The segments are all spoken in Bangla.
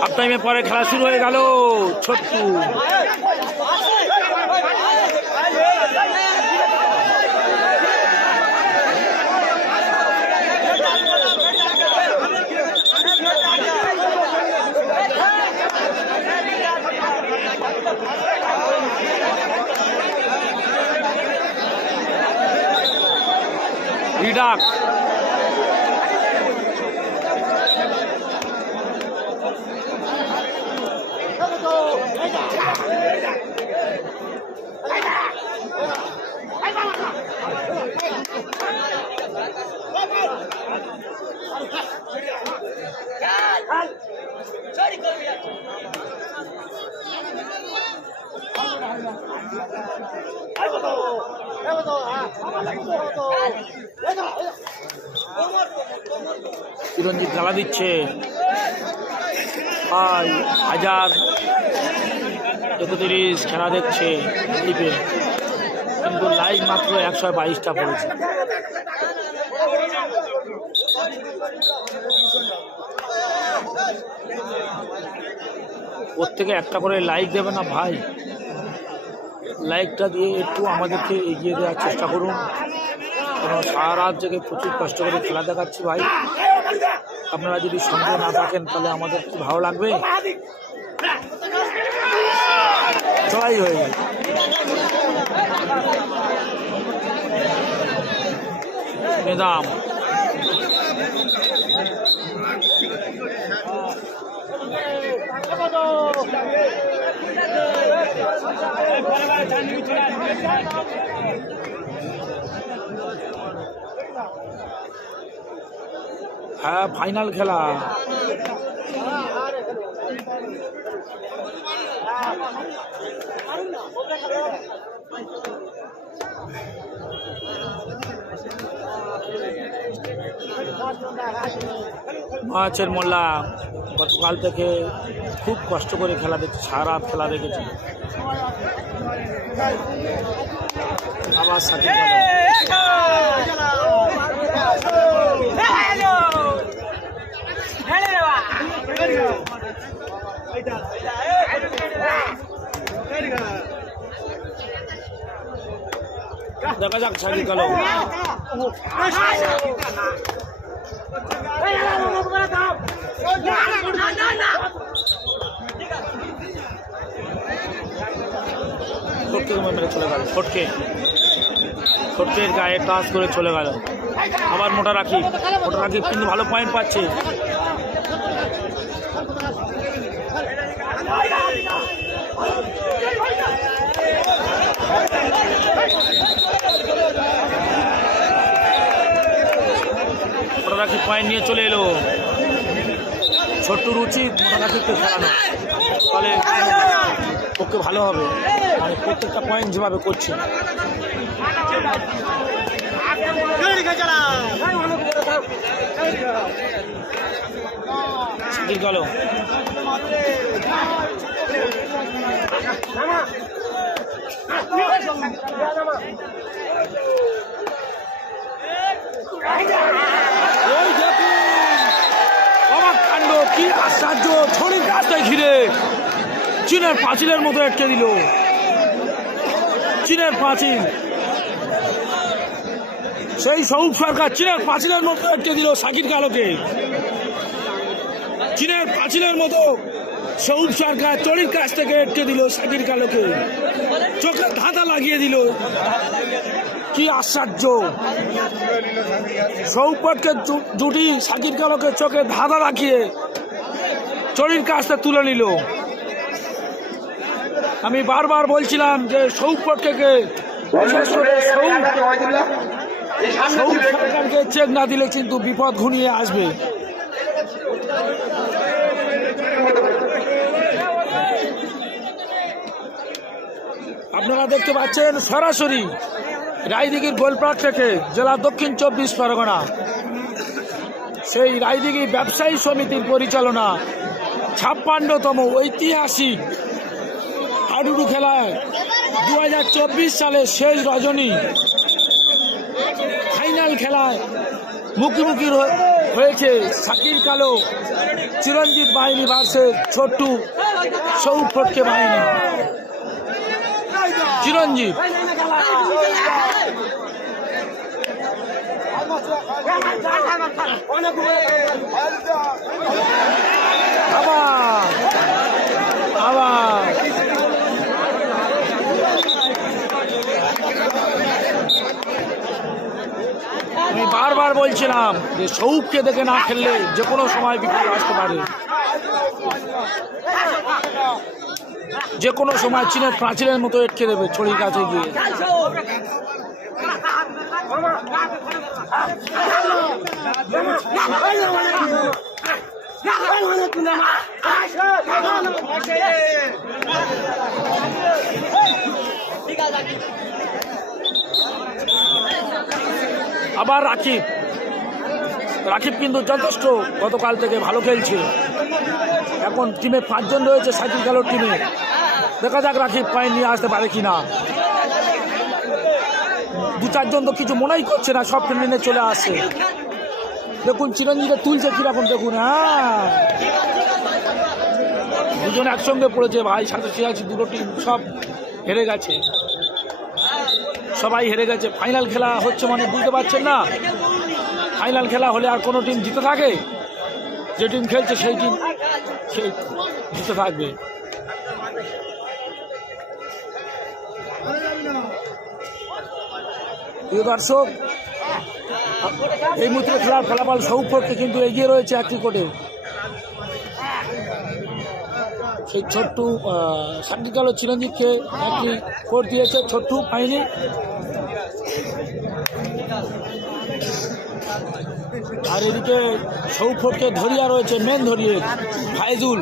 হাফ টাইমে পরে খেলা শুরু হয়ে গেল। ছোট্টু ডাক চিরঞ্জিত খেলা দিচ্ছে। হাজার 31 খেলা দেখছে টিপে, কিন্তু লাইভ মাত্র 122টা পড়েছে। প্রত্যেকে একটা করে লাইক দেবে না ভাই? লাইকটা দিয়ে একটু আমাদেরকে এগিয়ে দেওয়ার চেষ্টা করুন। কারণ সারা রাত জেগে প্রচুর কষ্ট করে খেলা দেখাচ্ছি ভাই। আপনারা যদি সঙ্গে না থাকেন তাহলে আমাদের কি ভালো লাগবে? জয় হয়ে গেল। মেদাম হ্যাঁ, ফাইনাল খেলা। মাছের মোল্লা গতকাল থেকে খুব কষ্ট করে খেলা দেখছি, সারা রাত খেলা দেখেছি। আবার সাকিব দেখা যাক সাকিব গেল। মেরে চলে গেল। ফটকের গায়ে টাচ করে চলে গেল। আবার মোটা রাখি কিন্তু ভালো পয়েন্ট পাচ্ছে। মোটা রাখি পয়েন্ট নিয়ে চলে এলো। ছোট্টুর উচিত মোটা রাখিকে খেলানো, তাহলে পক্ষে ভালো হবে। মানে প্রত্যেকটা পয়েন্ট যেভাবে করছে গেল। অবাক কাণ্ড, কি আশ্চর্য! ছড়ির রাস্তায় ঘিরে চীনের পাঁচিলের মতো আটকে দিল। চীনের পাঁচিল, সেই সৌপ সরকার চীনের পাঁচিলের মতো আটকে দিল সাকির কালোকে। চীনের পাঁচিলের মতো সৌপ সরকার চড়ির কাছ থেকে আটকে দিল সাকির কালোকে, চোখে ধাঁধা লাগিয়ে দিল। কি আশ্চর্য! সৌপটকে জুটি সাকির কালোকে চোখে ধাঁধা লাগিয়ে চড়ির কাছটা তুলে নিল। আমি বারবার বলছিলাম যে সৌপটকে সরকারকে চেক না দিলে কিন্তু বিপদ ঘনিয়ে আসবে। আপনারা দেখতে পাচ্ছেন সরাসরি রায়দিঘির গোলপাড় থেকে, জেলা দক্ষিণ 24 পরগনা, সেই রায়দিঘি ব্যবসায়ী সমিতির পরিচালনা 56তম ঐতিহাসিক হাডুডু খেলায় 2024 সালে শেষ রজনী ফাইনাল খেলা। খেলায় মুখোমুখি হয়েছে শাকিল কালো চিরঞ্জিত বাহিনী ভার্সেস ছোট্টু সৌদ ফটকে বাহিনী। চিরঞ্জিত আবার আমি বারবার বলছিলাম যে সৌদকে দেখে না খেললে যে কোনো সময় বিপদ আসতে পারে, যে কোনো সময় চীনের প্রাচীরের মতো এটকে দেবে ছড়ির কাছে গিয়ে। আবার রাকিব কিন্তু যথেষ্ট গতকাল থেকে ভালো খেলছে। এখন টিমে 5 জন রয়েছে শাকিল কালোর টিমে, দেখা যাক রাকিব পয়েন্ট নিয়ে আসতে পারে কিনা। 2-4 জন তো কিছু মনেই করছে না, সব ট্রেনে চলে আসছে। দেখুন চিরঞ্জিতে তুলছে কিরকম, দেখুন হ্যাঁ দুজন একসঙ্গে পড়েছে ভাই। 87 দুটো টিম সব হেরে গেছে, সবাই হেরে গেছে। ফাইনাল খেলা হচ্ছে মানে বুঝতে পারছেন না, ফাইনাল খেলা হলে আর কোনো টিম জিতে থাকে? যে টিম খেলছে সেই টিম জিতে থাকবে। প্রিয় দর্শক, এই মুহূর্তে খেলার ফলাফল সৌফকে কিন্তু এগিয়ে রয়েছে 1 উইকেটে। সেই ছোট্টু শাকিল কালো চিরঞ্জিতকে 1 উইকেট দিয়েছে ছোট্টু বাহিনী। আর এদিকে সৌফকে ধরিয়া রয়েছে মেন ধরিয়ে ফাইজুল,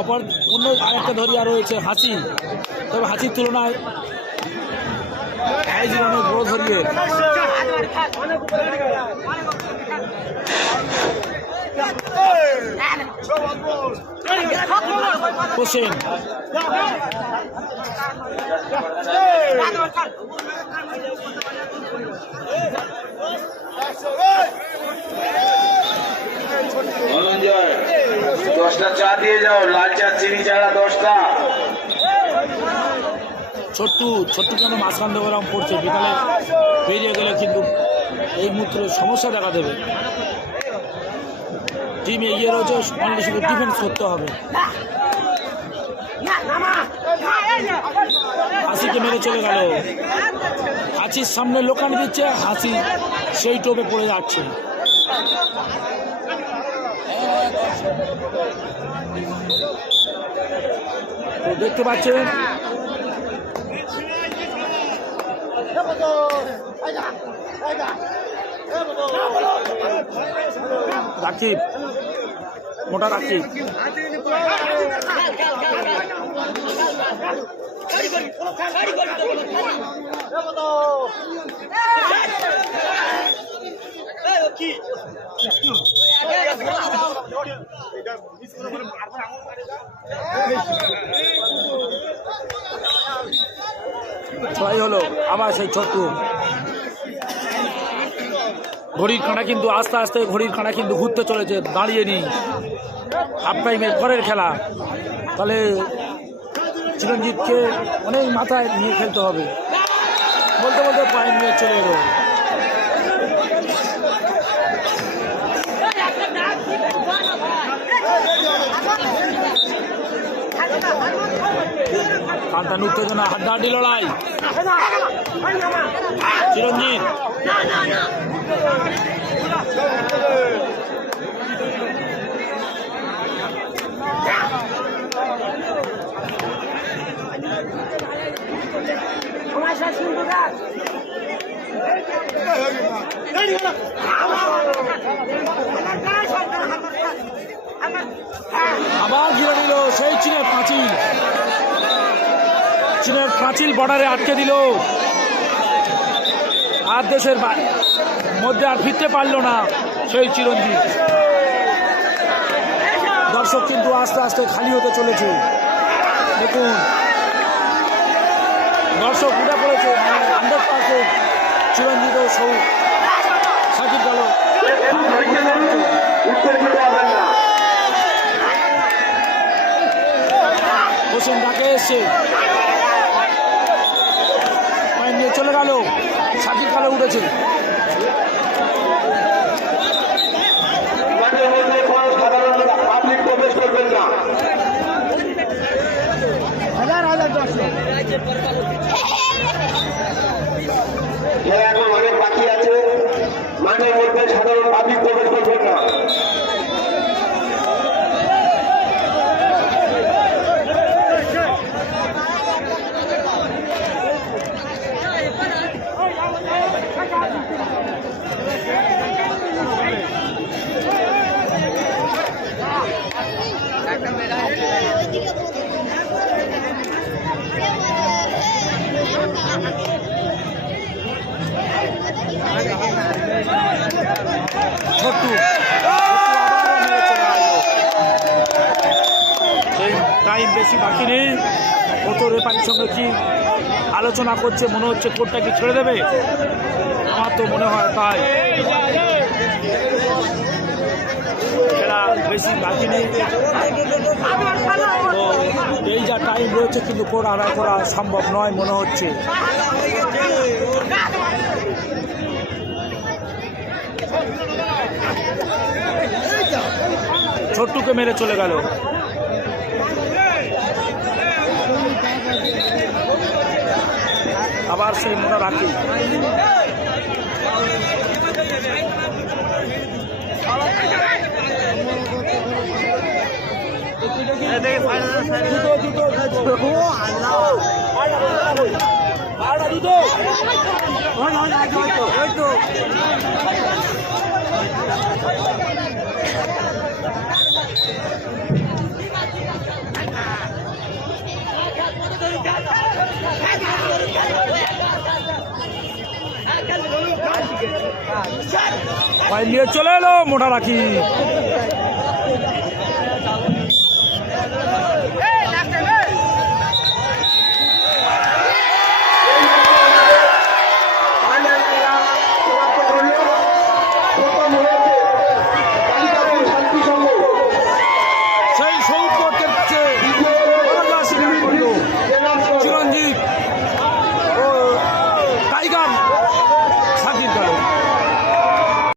অপর অন্য আরেকটা ধরিয়া রয়েছে হাসি। তবে হাসির তুলনায় ফাইজুল অনেক বড় ধরিয়ে। হোসেন ধনঞ্জয় 10টা চা দিয়ে যাও, লাল চা চিনি ছাড়া 10টা। ছোট্টু কেন মাঝখান দেবো এরকম পড়ছে, বিকালে বেরিয়ে গেলে কিন্তু এই মুহূর্তে সমস্যা দেখা দেবে। টিম এগিয়ে রয়েছে, অনলি শুধু ডিফেন্স করতে হবে। হাসিকে মেরে চলে গেল, হাসির সামনে লোকানি দিচ্ছে, হাসি সেই টোপে পড়ে যাচ্ছে। দেখতে পাচ্ছেন রাকিব, মোটা রাকিব ছয় হলো। আবার সেই ছোট্টু ঘড়ির কাঁটা কিন্তু আস্তে আস্তে ঘড়ির কাঁটা কিন্তু ঘুরতে চলেছে, দাঁড়িয়ে নি। হাফ টাইমের পরের খেলা, তাহলে চিরঞ্জিতকে অনেক মাথায় নিয়ে খেলতে হবে। বলতে বলতে পয়েন্ট নিয়ে চলে এলো। টানটান উত্তেজনা, হাড্ডাহাড্ডি লড়াই। চিরঞ্জিত আবার ঘিরে নিল সেই চীনের পাঁচিল বর্ডারে আটকে দিল। আর দেশের মধ্যে আর ফিরতে পারল না সেই চিরঞ্জিত। দর্শক কিন্তু আস্তে আস্তে খালি হতে চলেছে। দেখুন দর্শক উঠে পড়েছে 100% চিরঞ্জিত সৌদ। আসছে, পয়েন্ট নিয়ে চলে গেল, শাকিব খালে উঠেছে। মাঠের মধ্যে কোনো সাধারণ পাবলিক প্রবেশ করবেন না। খেলা এখন অনেক বাকি আছে, মাঠের মধ্যে সাধারণ পাবলিক প্রবেশ করবেন না। ছোট্টু টাইম বেশি বাকি নেই। কত রেফারির সঙ্গে কি আলোচনা করছে, মনে হচ্ছে কোর্টটা কি ছেড়ে দেবে, আমার তো মনে হয় তাই। খেলা বেশি বাকি নেই, তো এই যা টাইম রয়েছে কিন্তু কোর্ট আদায় করা সম্ভব নয় মনে হচ্ছে। ছোট্টুকে মেরে চলে গেল। আবার সেই মোটা রাখি, নিয়ে চলে এলো মোটা রাখি।